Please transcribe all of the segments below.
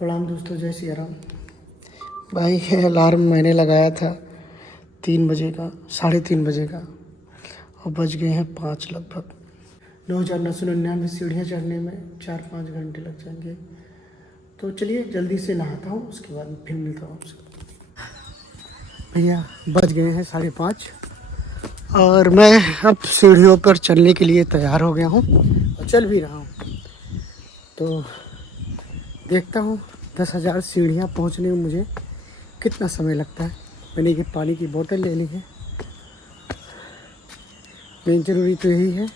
प्रणाम दोस्तों, जय सिया राम। भाई अलार्म मैंने लगाया था 3 बजे का, 3:30 बजे का, और बज गए हैं 5 लगभग। 9,999 सीढ़ियाँ चढ़ने में 4-5 घंटे लग जाएंगे। तो चलिए जल्दी से नहाता हूँ, उसके बाद फिर मिलता हूँ आपसे। भैया बज गए हैं 5:30 और मैं अब सीढ़ियों पर चलने के लिए तैयार हो गया हूँ और चल भी रहा हूँ। तो देखता हूँ 10,000 सीढ़ियाँ पहुँचने में मुझे कितना समय लगता है। मैंने ये पानी की बोतल ले ली है, मेन ज़रूरी तो यही है,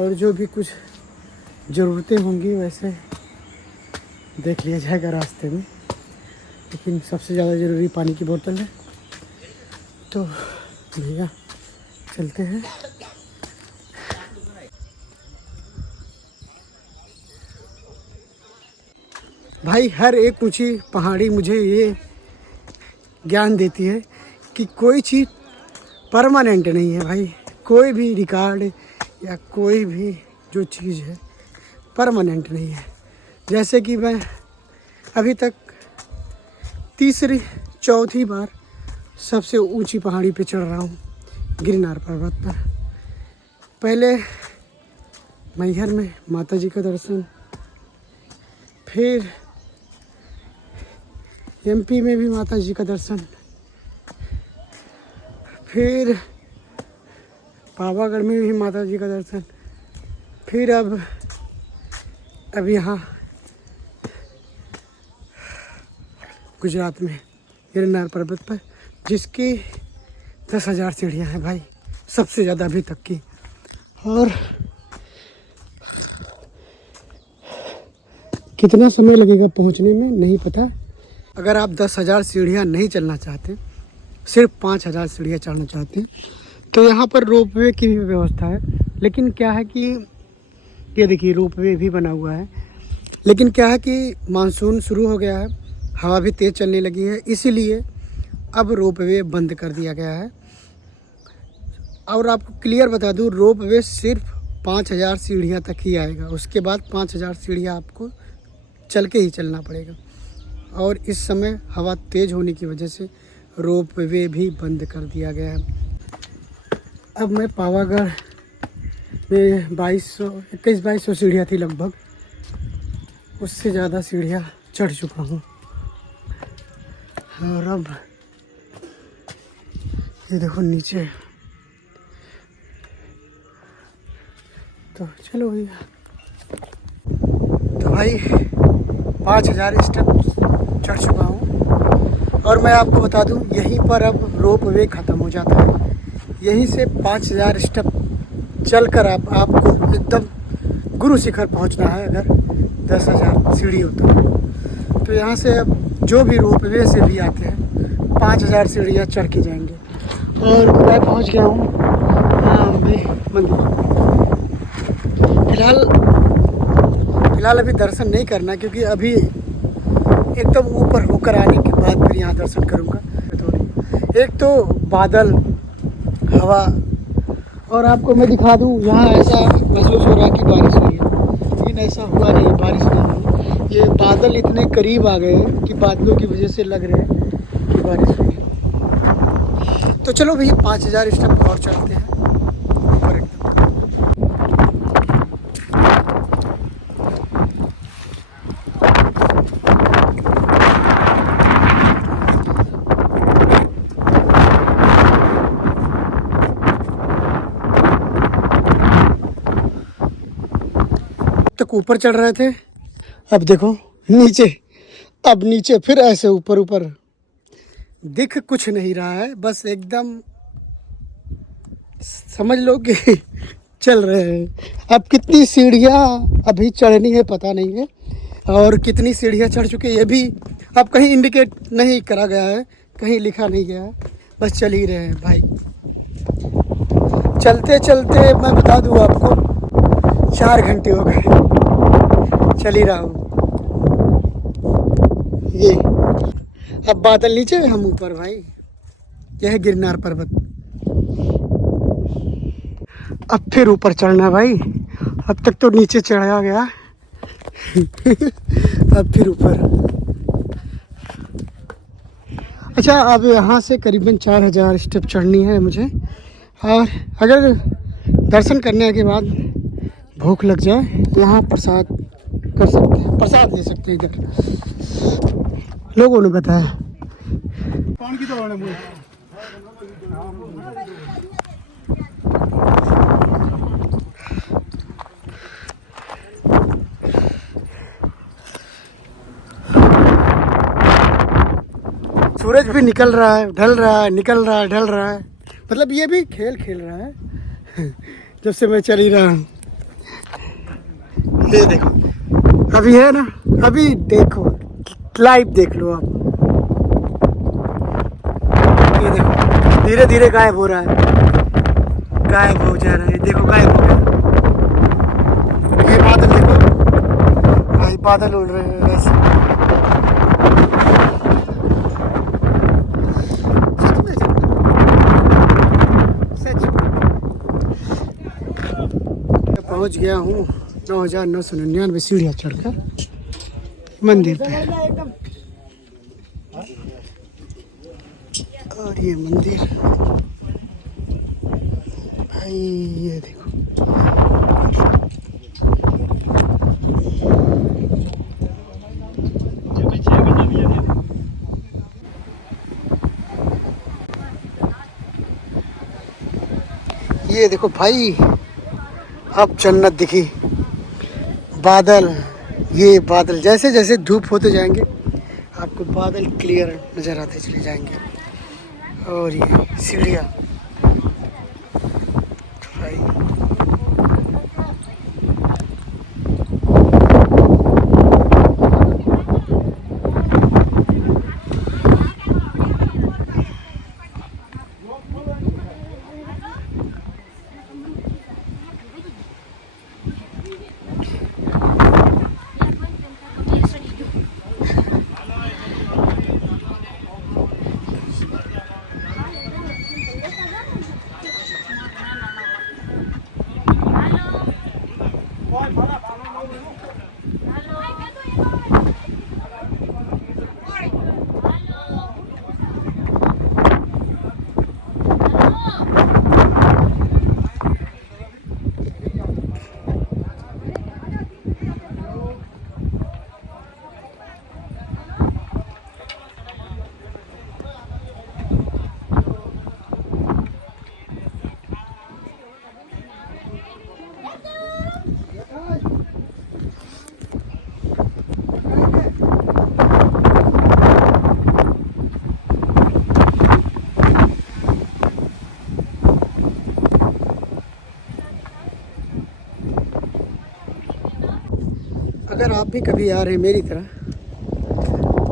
और जो भी कुछ ज़रूरतें होंगी वैसे देख लिया जाएगा रास्ते में, लेकिन सबसे ज़्यादा ज़रूरी पानी की बोतल है। तो भैया चलते हैं। भाई हर एक ऊंची पहाड़ी मुझे ये ज्ञान देती है कि कोई चीज़ परमानेंट नहीं है। भाई कोई भी रिकॉर्ड या कोई भी जो चीज़ है परमानेंट नहीं है। जैसे कि मैं अभी तक तीसरी चौथी बार सबसे ऊंची पहाड़ी पे चढ़ रहा हूँ, गिरनार पर्वत पर। पहले मैहर में माता जी का दर्शन, फिर एमपी में भी माता जी का दर्शन, फिर पावागढ़ में भी माता जी का दर्शन, फिर अब यहाँ गुजरात में गिरनार पर्वत पर, जिसकी 10,000 सीढ़ियाँ हैं भाई, सबसे ज़्यादा अभी तक की। और कितना समय लगेगा पहुँचने में नहीं पता। अगर आप 10,000 सीढ़ियाँ नहीं चलना चाहते, सिर्फ 5,000 सीढ़ियाँ चढ़ना चाहते हैं, तो यहाँ पर रोपवे की भी व्यवस्था है। लेकिन क्या है कि ये देखिए रोपवे भी बना हुआ है, लेकिन क्या है कि मानसून शुरू हो गया है, हवा भी तेज़ चलने लगी है, इसीलिए अब रोपवे बंद कर दिया गया है। और आपको क्लियर बता दूँ, रोपवे सिर्फ 5,000 सीढ़ियाँ तक ही आएगा। उसके बाद 5,000 सीढ़ियाँ आपको चल के ही चलना पड़ेगा। और इस समय हवा तेज़ होने की वजह से रोपवे भी बंद कर दिया गया है। अब मैं पावागढ़ में 2100 सीढ़ियाँ थी लगभग, उससे ज़्यादा सीढ़ियाँ चढ़ चुका हूँ। और अब ये देखो नीचे। तो चलो भैया, तो भाई 5,000 स्टेप चढ़ चुका हूँ। और मैं आपको बता दूँ, यहीं पर अब रोपवे ख़त्म हो जाता है। यहीं से 5,000 स्टेप चलकर आपको एकदम गुरु शिखर पहुँचना है। अगर 10,000 सीढ़ी होता है तो यहाँ से अब जो भी रोपवे से भी आते हैं 5,000 सीढ़ियाँ चढ़ के जाएंगे। और मैं पहुँच गया हूँ अम्बे मंदिर। फिलहाल अभी दर्शन नहीं करना, क्योंकि अभी एकदम ऊपर होकर आने के बाद फिर यहाँ दर्शन करूँगा। एक तो बादल, हवा, और आपको मैं दिखा दूँ, यहाँ ऐसा महसूस हो रहा है कि बारिश हुई है, लेकिन ऐसा हुआ नहीं, बारिश नहीं हुई। ये बादल इतने करीब आ गए हैं कि बादलों की वजह से लग रहे हैं कि बारिश हुई है। तो चलो भैया 5,000 स्टेप और चढ़ते हैं ऊपर एकदम। तक ऊपर चढ़ रहे थे, अब देखो नीचे। अब नीचे फिर ऐसे ऊपर ऊपर दिख कुछ नहीं रहा है, बस एकदम समझ लो कि चल रहे हैं। अब कितनी सीढ़ियाँ अभी चढ़नी है पता नहीं है, और कितनी सीढ़ियाँ चढ़ चुके ये भी अब कहीं इंडिकेट नहीं करा गया है, कहीं लिखा नहीं गया है, बस चल ही रहे हैं भाई। चलते चलते मैं बता दूँ आपको 4 घंटे हो गए, चल ही रहा हूँ। ये अब बादल नीचे, हम ऊपर भाई। यह है गिरनार पर्वत। अब फिर ऊपर चढ़ना है भाई। अब तक तो नीचे चढ़ाया गया, अब फिर ऊपर। अच्छा, अब यहाँ से करीबन 4000 स्टेप चढ़नी है मुझे। और अगर दर्शन करने के बाद भूख लग जाए तो यहाँ प्रसाद कर सकते हैं, प्रसाद ले सकते हैं इधर, लोगों ने बताया। सूरज भी निकल रहा है, ढल रहा है, निकल रहा है, ढल रहा है। मतलब ये भी खेल खेल रहा है जब से मैं चल ही रहा हूँ। ये देखो, अभी है ना, अभी देखो, लाइव देख लो आप। ये देखो धीरे धीरे गायब हो रहा है, गायब हो जा रहा है। देखो गायब हो गया। ये बादल देखो भाई, बादल उड़ रहे हैं ऐसे। पहुंच गया हूँ 9999 सीढ़ियाँ चढ़कर मंदिर पे। और ये मंदिर भाई, ये देखो ये देखो भाई, अब जन्नत दिखी। बादल, ये बादल जैसे जैसे धूप होते जाएंगे आपको बादल क्लियर नज़र आते चले जाएंगे। और ये सीढ़ियाँ भाई, अगर आप भी कभी आ रहे हैं मेरी तरह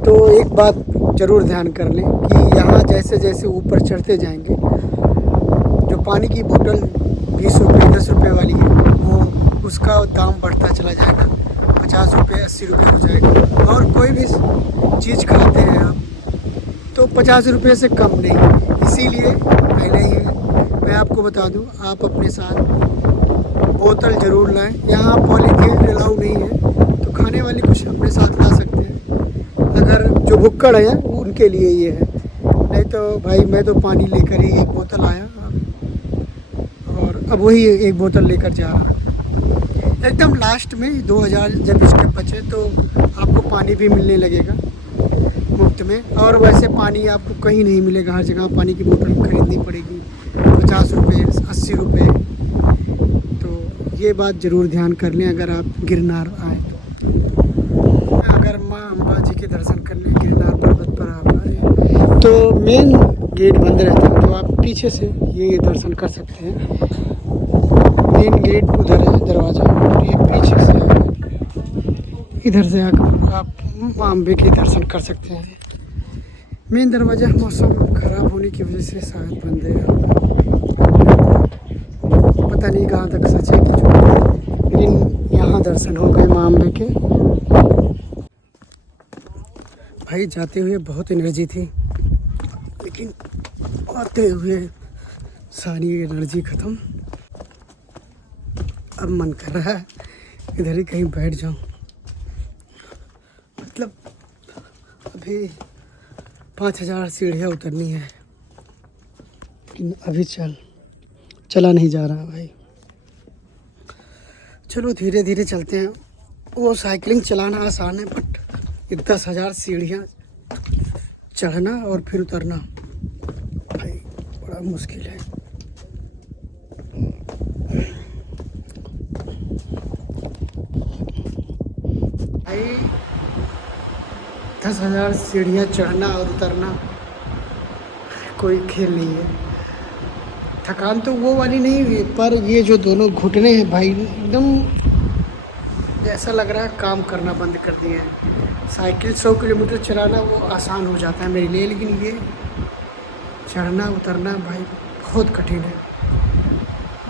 तो एक बात ज़रूर ध्यान कर लें कि यहाँ जैसे जैसे ऊपर चढ़ते जाएंगे, जो पानी की बोतल 20 रुपये 10 रुपये वाली है वो उसका दाम बढ़ता चला जाएगा, 50 रुपये 80 रुपये हो जाएगा। और कोई भी चीज़ खाते हैं आप तो 50 रुपये से कम नहीं। इसीलिए पहले ही मैं आपको बता दूं, आप अपने साथ बोतल ज़रूर लाएं। यहाँ पॉलीथीन अलाउ नहीं है, तो खाने वाले कुछ अपने साथ ला सकते हैं। अगर जो भुक्कड़ है उनके लिए ये है, नहीं तो भाई मैं तो पानी लेकर ही एक बोतल आया और अब वही एक बोतल लेकर जा रहा हूँ। एकदम लास्ट में 2000 जब स्टेप बचे तो आपको पानी भी मिलने लगेगा मुफ्त में। और वैसे पानी आपको कहीं नहीं मिलेगा, हर जगह पानी की बोतल खरीदनी पड़ेगी 50 रुपये 80 रुपये। तो ये बात ज़रूर ध्यान कर लें अगर आप गिरनार आए तो। अगर माँ अम्बा जी के दर्शन करने गिरनार पर्वत पर आप आए तो मेन गेट बंद रहता है, तो आप पीछे से ये दर्शन कर सकते हैं। मेन गेट उधर है दरवाज़ा, और ये पीछे से इधर से आकर आप माँ अम्बे के दर्शन कर सकते हैं। मेन दरवाज़ा मौसम ख़राब होने की वजह से शायद बंद है, पता नहीं कहाँ तक सच है कि झूठ, लेकिन यहाँ दर्शन हो गए माँ अम्बे के। भाई जाते हुए बहुत एनर्जी थी, लेकिन आते हुए सारी एनर्जी ख़त्म। अब मन कर रहा है इधर ही कहीं बैठ जाऊं। अभी 5000 सीढ़ियाँ उतरनी है, लेकिन अभी चला नहीं जा रहा भाई। चलो धीरे धीरे चलते हैं। वो साइकिलिंग चलाना आसान है, बट 10,000 सीढ़ियाँ चढ़ना और फिर उतरना भाई बड़ा मुश्किल है। भाई 10,000 सीढ़ियाँ चढ़ना और उतरना कोई खेल नहीं है। थकान तो वो वाली नहीं हुई, पर ये जो दोनों घुटने हैं भाई एकदम ऐसा लग रहा है काम करना बंद कर दिए हैं। साइकिल 100 किलोमीटर चलाना वो आसान हो जाता है मेरे लिए, लेकिन ये चढ़ना उतरना भाई बहुत कठिन है।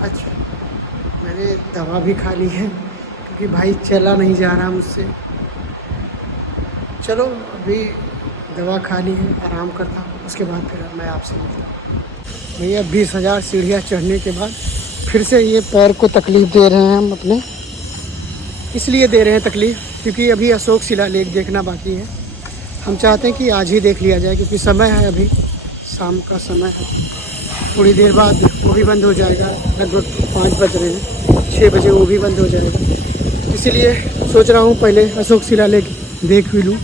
अच्छा मैंने दवा भी खा ली है क्योंकि भाई चला नहीं जा रहा मुझसे। चलो अभी दवा खा ली है, आराम करता हूँ, उसके बाद फिर मैं आपसे मिलता हूँ। भैया 20,000 सीढ़ियाँ चढ़ने के बाद फिर से ये पैर को तकलीफ़ दे रहे हैं हम अपने। इसलिए दे रहे हैं तकलीफ़ क्योंकि अभी अशोक शिलालेख देखना बाकी है। हम चाहते हैं कि आज ही देख लिया जाए क्योंकि समय है, अभी शाम का समय है। थोड़ी देर बाद वो भी बंद हो जाएगा, लगभग 5 बज रहे हैं, 6 बजे वो भी बंद हो जाएगा। इसीलिए सोच रहा हूँ पहले अशोक शिलालेख देख भी लूँ,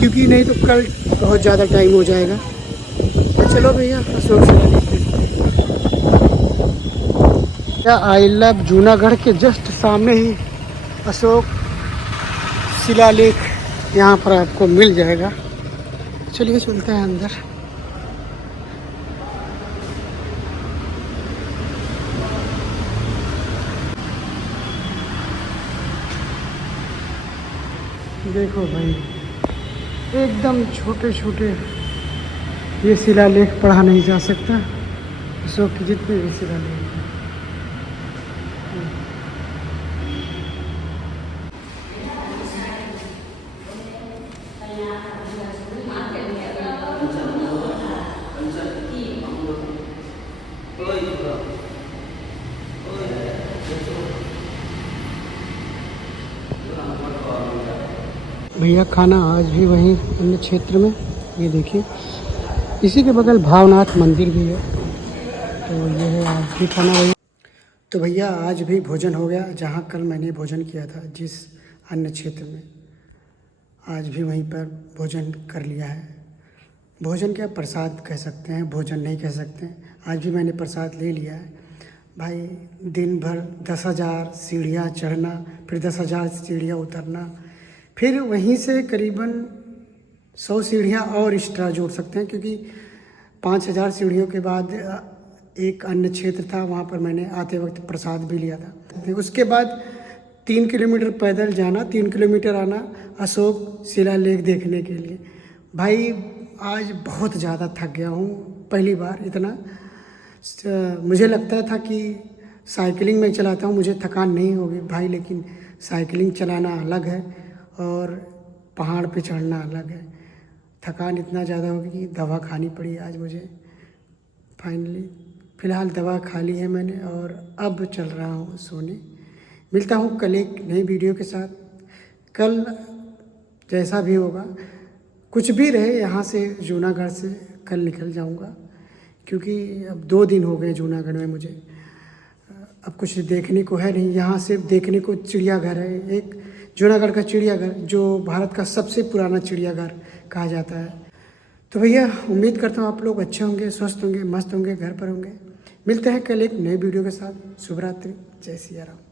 क्योंकि नहीं तो कल बहुत ज़्यादा टाइम हो जाएगा। तो चलो भैया अशोक शिलालेख क्या आई लव जूनागढ़ के जस्ट सामने ही अशोक शिलालेख यहाँ पर आपको मिल जाएगा। चलिए चलते हैं अंदर। देखो भाई एकदम छोटे छोटे ये शिलालेख पढ़ा नहीं जा सकता, अशोक के जितने भी शिलालेख हैं। भैया खाना आज भी वहीं अन्य क्षेत्र में, ये देखिए इसी के बगल भावनाथ मंदिर भी है। तो ये है आज भी खाना वही। तो भैया आज भी भोजन हो गया, जहाँ कल मैंने भोजन किया था जिस अन्य क्षेत्र में, आज भी वहीं पर भोजन कर लिया है। भोजन क्या प्रसाद कह सकते हैं, भोजन नहीं कह सकते हैं। आज भी मैंने प्रसाद ले लिया है भाई। दिन भर 10,000 सीढ़ियाँ चढ़ना, फिर 10,000 सीढ़ियाँ उतरना, फिर वहीं से करीबन 100 सीढ़ियाँ और एक्स्ट्रा जोड़ सकते हैं, क्योंकि 5,000 सीढ़ियों के बाद एक अन्य क्षेत्र था, वहाँ पर मैंने आते वक्त प्रसाद भी लिया था। उसके बाद 3 किलोमीटर पैदल जाना, 3 किलोमीटर आना अशोक शिलालेख देखने के लिए। भाई आज बहुत ज़्यादा थक गया हूँ, पहली बार इतना। मुझे लगता था कि साइकिलिंग में चलाता हूँ मुझे थकान नहीं होगी भाई, लेकिन साइकिलिंग चलाना अलग है और पहाड़ पे चढ़ना अलग है। थकान इतना ज़्यादा होगी कि दवा खानी पड़ी आज मुझे फाइनली। फ़िलहाल दवा खा ली है मैंने और अब चल रहा हूँ सोने। मिलता हूँ कल एक नई वीडियो के साथ। कल जैसा भी होगा, कुछ भी रहे, यहाँ से जूनागढ़ से कल निकल जाऊँगा, क्योंकि अब 2 दिन हो गए जूनागढ़ में मुझे। अब कुछ देखने को है नहीं, यहाँ से देखने को चिड़ियाघर है एक, जूनागढ़ का चिड़ियाघर जो भारत का सबसे पुराना चिड़ियाघर कहा जाता है। तो भैया उम्मीद करता हूँ आप लोग अच्छे होंगे, स्वस्थ होंगे, मस्त होंगे, घर पर होंगे। मिलते हैं कल एक नए वीडियो के साथ। शुभ रात्रि, जय सिया राम।